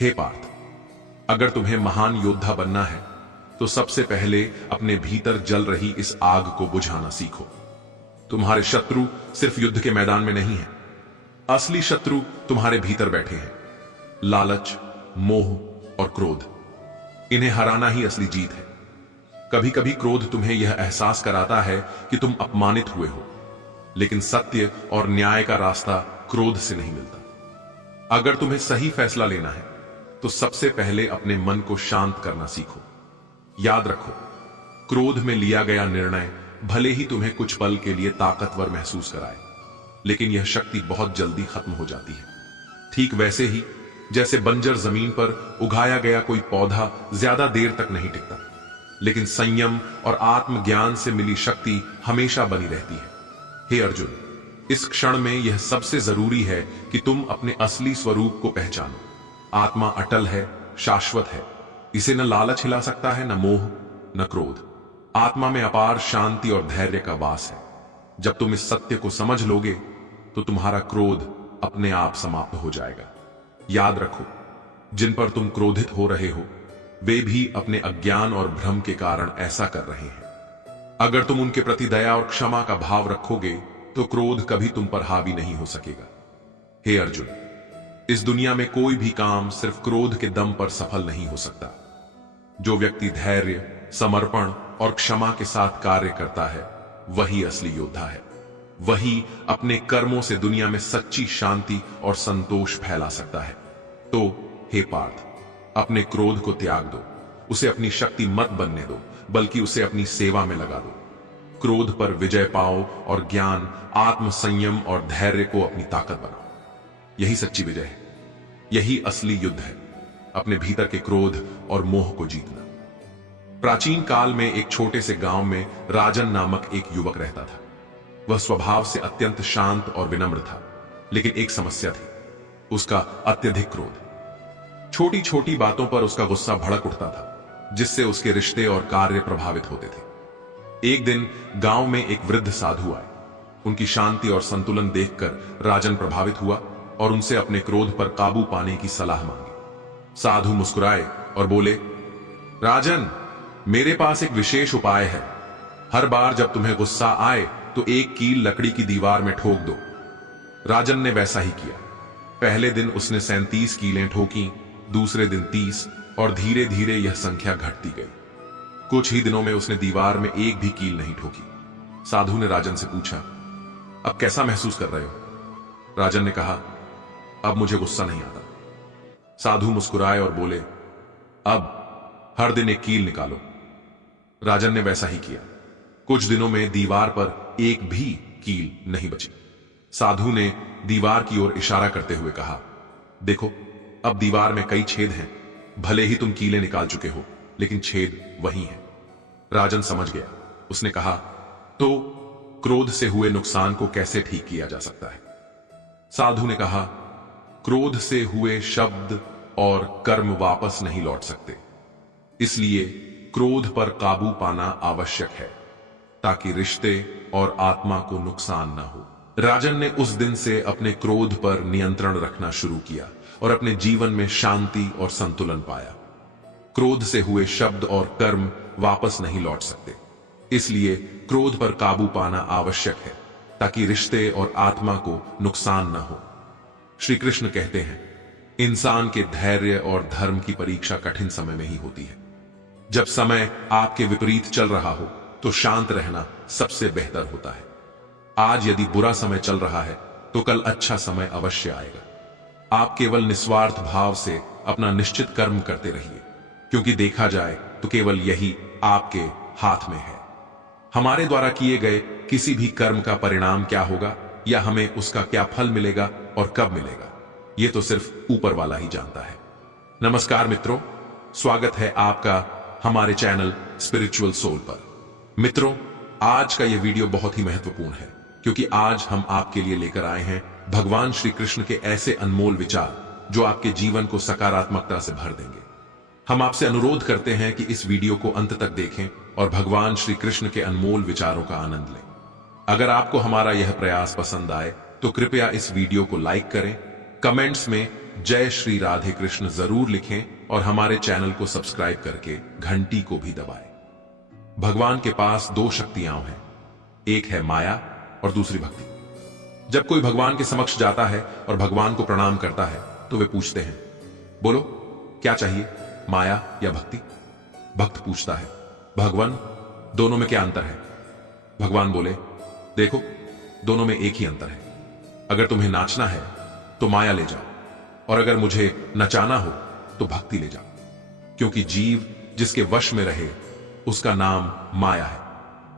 हे पार्थ, अगर तुम्हें महान योद्धा बनना है तो सबसे पहले अपने भीतर जल रही इस आग को बुझाना सीखो। तुम्हारे शत्रु सिर्फ युद्ध के मैदान में नहीं है, असली शत्रु तुम्हारे भीतर बैठे हैं। लालच, मोह और क्रोध, इन्हें हराना ही असली जीत है। कभी कभी क्रोध तुम्हें यह एहसास कराता है कि तुम अपमानित हुए हो, लेकिन सत्य और न्याय का रास्ता क्रोध से नहीं मिलता। अगर तुम्हें सही फैसला लेना है तो सबसे पहले अपने मन को शांत करना सीखो। याद रखो, क्रोध में लिया गया निर्णय भले ही तुम्हें कुछ पल के लिए ताकतवर महसूस कराए, लेकिन यह शक्ति बहुत जल्दी खत्म हो जाती है। ठीक वैसे ही जैसे बंजर जमीन पर उगाया गया कोई पौधा ज्यादा देर तक नहीं टिकता, लेकिन संयम और आत्मज्ञान से मिली शक्ति हमेशा बनी रहती है। हे अर्जुन, इस क्षण में यह सबसे जरूरी है कि तुम अपने असली स्वरूप को पहचानो। आत्मा अटल है, शाश्वत है। इसे न लालच हिला सकता है, न मोह, न क्रोध। आत्मा में अपार शांति और धैर्य का वास है। जब तुम इस सत्य को समझ लोगे तो तुम्हारा क्रोध अपने आप समाप्त हो जाएगा। याद रखो, जिन पर तुम क्रोधित हो रहे हो वे भी अपने अज्ञान और भ्रम के कारण ऐसा कर रहे हैं। अगर तुम उनके प्रति दया और क्षमा का भाव रखोगे तो क्रोध कभी तुम पर हावी नहीं हो सकेगा। हे अर्जुन, इस दुनिया में कोई भी काम सिर्फ क्रोध के दम पर सफल नहीं हो सकता। जो व्यक्ति धैर्य, समर्पण और क्षमा के साथ कार्य करता है वही असली योद्धा है। वही अपने कर्मों से दुनिया में सच्ची शांति और संतोष फैला सकता है। तो हे पार्थ, अपने क्रोध को त्याग दो। उसे अपनी शक्ति मत बनने दो, बल्कि उसे अपनी सेवा में लगा दो। क्रोध पर विजय पाओ और ज्ञान, आत्म संयम और धैर्य को अपनी ताकत बनाओ। यही सच्ची विजय है, यही असली युद्ध है, अपने भीतर के क्रोध और मोह को जीतना। प्राचीन काल में एक छोटे से गांव में राजन नामक एक युवक रहता था। वह स्वभाव से अत्यंत शांत और विनम्र था, लेकिन एक समस्या थी, उसका अत्यधिक क्रोध। छोटी छोटी बातों पर उसका गुस्सा भड़क उठता था, जिससे उसके रिश्ते और कार्य प्रभावित होते थे। एक दिन गांव में एक वृद्ध साधु आए। उनकी शांति और संतुलन देखकर राजन प्रभावित हुआ और उनसे अपने क्रोध पर काबू पाने की सलाह मांगी। साधु मुस्कुराए और बोले, राजन, मेरे पास एक विशेष उपाय है। हर बार जब तुम्हें गुस्सा आए तो एक कील लकड़ी की दीवार में ठोक दो। राजन ने वैसा ही किया। पहले दिन उसने 37 कीलें ठोकी, दूसरे दिन 30 और धीरे धीरे यह संख्या घटती गई। कुछ ही दिनों में उसने दीवार में एक भी कील नहीं ठोकी। साधु ने राजन से पूछा, अब कैसा महसूस कर रहे हो? राजन ने कहा, अब मुझे गुस्सा नहीं आता। साधु मुस्कुराए और बोले, अब हर दिन एक कील निकालो। राजन ने वैसा ही किया। कुछ दिनों में दीवार पर एक भी कील नहीं बची। साधु ने दीवार की ओर इशारा करते हुए कहा, देखो, अब दीवार में कई छेद हैं। भले ही तुम कीलें निकाल चुके हो, लेकिन छेद वही है। राजन समझ गया। उसने कहा, तो क्रोध से हुए नुकसान को कैसे ठीक किया जा सकता है? साधु ने कहा, क्रोध से हुए शब्द और कर्म वापस नहीं लौट सकते, इसलिए क्रोध पर काबू पाना आवश्यक है ताकि रिश्ते और आत्मा को नुकसान न हो। राजन ने उस दिन से अपने क्रोध पर नियंत्रण रखना शुरू किया और अपने जीवन में शांति और संतुलन पाया। क्रोध से हुए शब्द और कर्म वापस नहीं लौट सकते, इसलिए क्रोध पर काबू पाना आवश्यक है ताकि रिश्ते और आत्मा को नुकसान न हो। श्री कृष्ण कहते हैं, इंसान के धैर्य और धर्म की परीक्षा कठिन समय में ही होती है। जब समय आपके विपरीत चल रहा हो तो शांत रहना सबसे बेहतर होता है। आज यदि बुरा समय चल रहा है तो कल अच्छा समय अवश्य आएगा। आप केवल निस्वार्थ भाव से अपना निश्चित कर्म करते रहिए, क्योंकि देखा जाए तो केवल यही आपके हाथ में है। हमारे द्वारा किए गए किसी भी कर्म का परिणाम क्या होगा या हमें उसका क्या फल मिलेगा और कब मिलेगा, यह तो सिर्फ ऊपर वाला ही जानता है। नमस्कार मित्रों, स्वागत है आपका हमारे चैनल स्पिरिचुअल सोल पर। मित्रों, आज का यह वीडियो बहुत ही महत्वपूर्ण है, क्योंकि आज हम आपके लिए लेकर आए हैं भगवान श्री कृष्ण के ऐसे अनमोल विचार जो आपके जीवन को सकारात्मकता से भर देंगे। हम आपसे अनुरोध करते हैं कि इस वीडियो को अंत तक देखें और भगवान श्री कृष्ण के अनमोल विचारों का आनंद लें। अगर आपको हमारा यह प्रयास पसंद आए तो कृपया इस वीडियो को लाइक करें, कमेंट्स में जय श्री राधे कृष्ण जरूर लिखें और हमारे चैनल को सब्सक्राइब करके घंटी को भी दबाएं। भगवान के पास दो शक्तियां हैं, एक है माया और दूसरी भक्ति। जब कोई भगवान के समक्ष जाता है और भगवान को प्रणाम करता है तो वे पूछते हैं, बोलो क्या चाहिए, माया या भक्ति? भक्त पूछता है, भगवान दोनों में क्या अंतर है? भगवान बोले, देखो दोनों में एक ही अंतर है। अगर तुम्हें नाचना है तो माया ले जाओ, और अगर मुझे नचाना हो तो भक्ति ले जाओ, क्योंकि जीव जिसके वश में रहे उसका नाम माया है,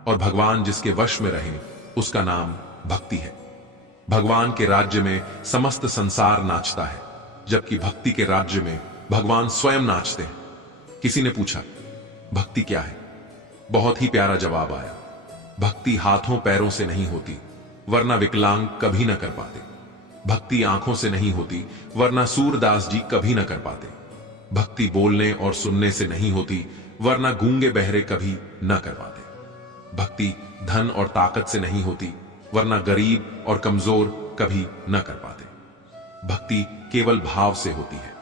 और भगवान जिसके वश में रहे उसका नाम भक्ति है। भगवान के राज्य में समस्त संसार नाचता है, जबकि भक्ति के राज्य में भगवान स्वयं नाचते हैं। किसी ने पूछा, भक्ति क्या है? बहुत ही प्यारा जवाब आया, भक्ति हाथों पैरों से नहीं होती, वरना विकलांग कभी न कर पाते। भक्ति आंखों से नहीं होती, वरना सूरदास जी कभी न कर पाते। भक्ति बोलने और सुनने से नहीं होती, वरना गूंगे बहरे कभी न कर पाते। भक्ति धन और ताकत से नहीं होती, वरना गरीब और कमजोर कभी न कर पाते। भक्ति केवल भाव से होती है,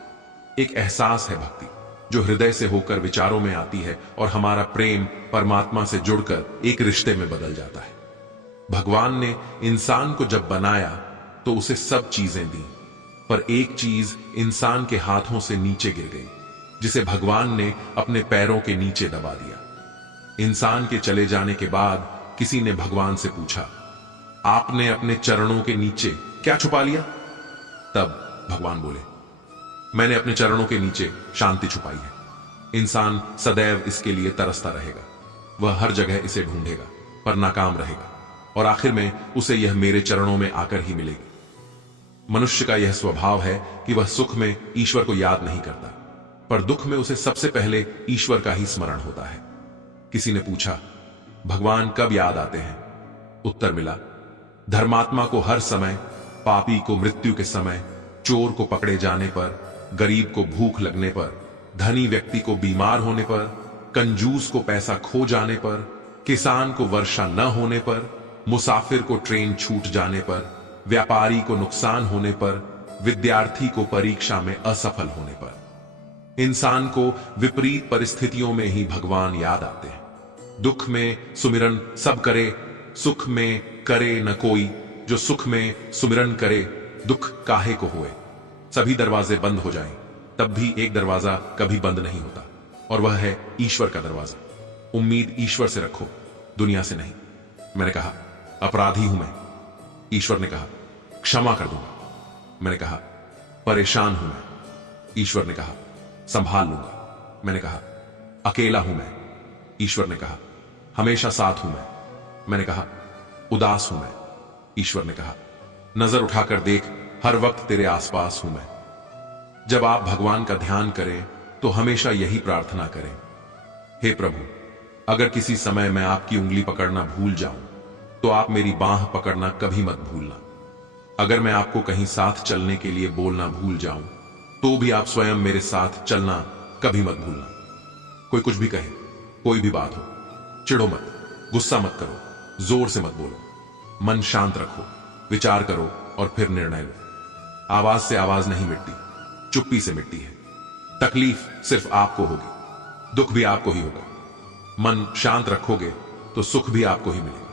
एक एहसास है भक्ति, जो हृदय से होकर विचारों में आती है और हमारा प्रेम परमात्मा से जुड़कर एक रिश्ते में बदल जाता है। भगवान ने इंसान को जब बनाया तो उसे सब चीजें दी, पर एक चीज इंसान के हाथों से नीचे गिर गई, जिसे भगवान ने अपने पैरों के नीचे दबा दिया। इंसान के चले जाने के बाद किसी ने भगवान से पूछा, आपने अपने चरणों के नीचे क्या छुपा लिया? तब भगवान बोले, मैंने अपने चरणों के नीचे शांति छुपाई है। इंसान सदैव इसके लिए तरसता रहेगा, वह हर जगह इसे ढूंढेगा पर नाकाम रहेगा, और आखिर में उसे यह मेरे चरणों में आकर ही मिलेगी। मनुष्य का यह स्वभाव है कि वह सुख में ईश्वर को याद नहीं करता, पर दुख में उसे सबसे पहले ईश्वर का ही स्मरण होता है। किसी ने पूछा, भगवान कब याद आते हैं? उत्तर मिला, धर्मात्मा को हर समय, पापी को मृत्यु के समय, चोर को पकड़े जाने पर, गरीब को भूख लगने पर, धनी व्यक्ति को बीमार होने पर, कंजूस को पैसा खो जाने पर, किसान को वर्षा न होने पर, मुसाफिर को ट्रेन छूट जाने पर, व्यापारी को नुकसान होने पर, विद्यार्थी को परीक्षा में असफल होने पर। इंसान को विपरीत परिस्थितियों में ही भगवान याद आते हैं। दुख में सुमिरन सब करे, सुख में करे न कोई, जो सुख में सुमिरन करे दुख काहे को होए। सभी दरवाजे बंद हो जाएं, तब भी एक दरवाजा कभी बंद नहीं होता, और वह है ईश्वर का दरवाजा। उम्मीद ईश्वर से रखो, दुनिया से नहीं। मैंने कहा, अपराधी हूं मैं। ईश्वर ने कहा, क्षमा कर दूंगा। मैंने कहा, परेशान हूं मैं। ईश्वर ने कहा, संभाल लूंगा। मैंने कहा, अकेला हूं मैं। ईश्वर ने कहा, हमेशा साथ हूं मैं। मैंने कहा, उदास हूं मैं। ईश्वर ने कहा, नजर उठाकर देख, हर वक्त तेरे आसपास हूं मैं। जब आप भगवान का ध्यान करें तो हमेशा यही प्रार्थना करें, हे प्रभु, अगर किसी समय मैं आपकी उंगली पकड़ना भूल जाऊं तो आप मेरी बांह पकड़ना कभी मत भूलना। अगर मैं आपको कहीं साथ चलने के लिए बोलना भूल जाऊं तो भी आप स्वयं मेरे साथ चलना कभी मत भूलना। कोई कुछ भी कहे, कोई भी बात हो, चिढ़ो मत, गुस्सा मत करो, जोर से मत बोलो, मन शांत रखो, विचार करो और फिर निर्णय लो। आवाज से आवाज नहीं मिटती, चुप्पी से मिटती है। तकलीफ सिर्फ आपको होगी, दुख भी आपको ही होगा। मन शांत रखोगे तो सुख भी आपको ही मिलेगा।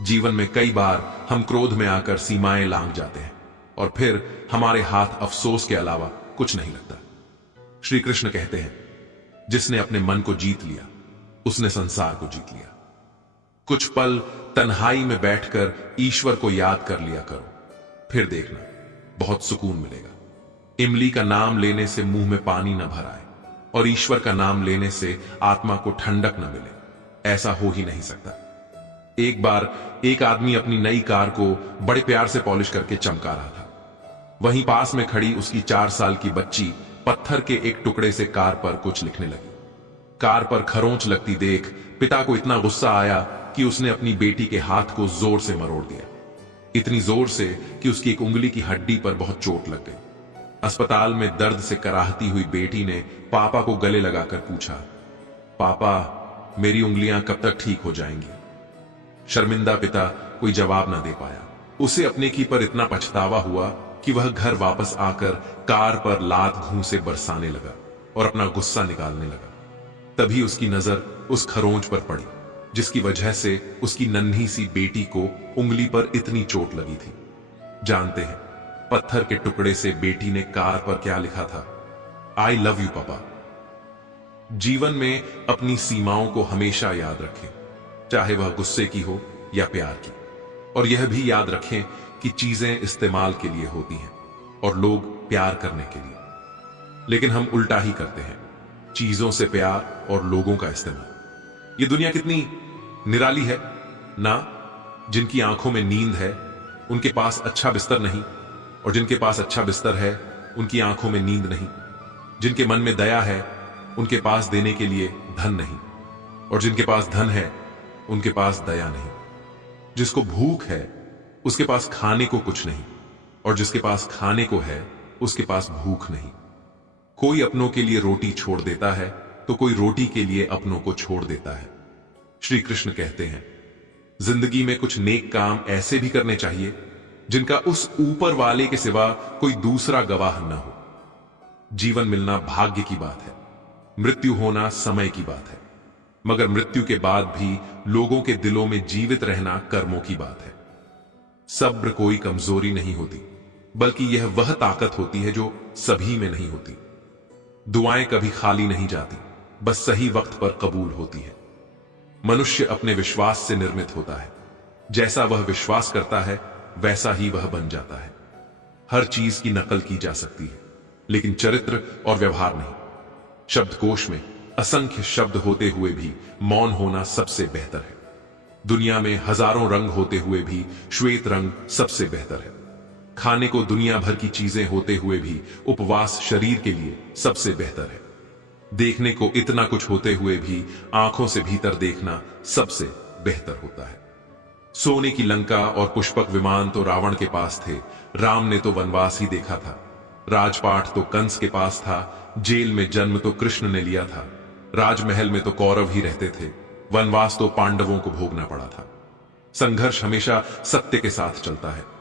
जीवन में कई बार हम क्रोध में आकर सीमाएं लांघ जाते हैं और फिर हमारे हाथ अफसोस के अलावा कुछ नहीं लगता। श्री कृष्ण कहते हैं, जिसने अपने मन को जीत लिया उसने संसार को जीत लिया। कुछ पल तन्हाई में बैठकर ईश्वर को याद कर लिया करो, फिर देखना बहुत सुकून मिलेगा। इमली का नाम लेने से मुंह में पानी न भर आए और ईश्वर का नाम लेने से आत्मा को ठंडक न मिले, ऐसा हो ही नहीं सकता। एक बार एक आदमी अपनी नई कार को बड़े प्यार से पॉलिश करके चमका रहा था। वहीं पास में खड़ी उसकी 4 साल की बच्ची पत्थर के एक टुकड़े से कार पर कुछ लिखने लगी। कार पर खरोंच लगती देख पिता को इतना गुस्सा आया कि उसने अपनी बेटी के हाथ को जोर से मरोड़ दिया, इतनी जोर से कि उसकी एक उंगली की हड्डी पर बहुत चोट लग गई। अस्पताल में दर्द से कराहती हुई बेटी ने पापा को गले लगाकर पूछा, पापा मेरी उंगलियां कब तक ठीक हो जाएंगी? शर्मिंदा पिता कोई जवाब ना दे पाया। उसे अपने की पर इतना पछतावा हुआ कि वह घर वापस आकर कार पर लात घूंसे बरसाने लगा और अपना गुस्सा निकालने लगा। तभी उसकी नजर उस खरोंच पर पड़ी जिसकी वजह से उसकी नन्ही सी बेटी को उंगली पर इतनी चोट लगी थी। जानते हैं पत्थर के टुकड़े से बेटी ने कार पर क्या लिखा था? आई लव यू पापा। जीवन में अपनी सीमाओं को हमेशा याद रखें, चाहे वह गुस्से की हो या प्यार की। और यह भी याद रखें कि चीजें इस्तेमाल के लिए होती हैं और लोग प्यार करने के लिए। लेकिन हम उल्टा ही करते हैं, चीजों से प्यार और लोगों का इस्तेमाल। ये दुनिया कितनी निराली है ना। जिनकी आंखों में नींद है उनके पास अच्छा बिस्तर नहीं, और जिनके पास अच्छा बिस्तर है उनकी आंखों में नींद नहीं। जिनके मन में दया है उनके पास देने के लिए धन नहीं, और जिनके पास धन है उनके पास दया नहीं। जिसको भूख है उसके पास खाने को कुछ नहीं, और जिसके पास खाने को है उसके पास भूख नहीं। कोई अपनों के लिए रोटी छोड़ देता है तो कोई रोटी के लिए अपनों को छोड़ देता है। श्री कृष्ण कहते हैं जिंदगी में कुछ नेक काम ऐसे भी करने चाहिए जिनका उस ऊपर वाले के सिवा कोई दूसरा गवाह न हो। जीवन मिलना भाग्य की बात है, मृत्यु होना समय की बात है, मगर मृत्यु के बाद भी लोगों के दिलों में जीवित रहना कर्मों की बात है। सब्र कोई कमजोरी नहीं होती, बल्कि यह वह ताकत होती है जो सभी में नहीं होती। दुआएं कभी खाली नहीं जाती, बस सही वक्त पर कबूल होती है। मनुष्य अपने विश्वास से निर्मित होता है, जैसा वह विश्वास करता है वैसा ही वह बन जाता है। हर चीज की नकल की जा सकती है, लेकिन चरित्र और व्यवहार नहीं। शब्दकोश में असंख्य शब्द होते हुए भी मौन होना सबसे बेहतर है। दुनिया में हजारों रंग होते हुए भी श्वेत रंग सबसे बेहतर है। खाने को दुनिया भर की चीजें होते हुए भी उपवास शरीर के लिए सबसे बेहतर है। देखने को इतना कुछ होते हुए भी आंखों से भीतर देखना सबसे बेहतर होता है। सोने की लंका और पुष्पक विमान तो रावण के पास थे, राम ने तो वनवास ही देखा था। राजपाट तो कंस के पास था, जेल में जन्म तो कृष्ण ने लिया था। राजमहल में तो कौरव ही रहते थे, वनवास तो पांडवों को भोगना पड़ा था। संघर्ष हमेशा सत्य के साथ चलता है।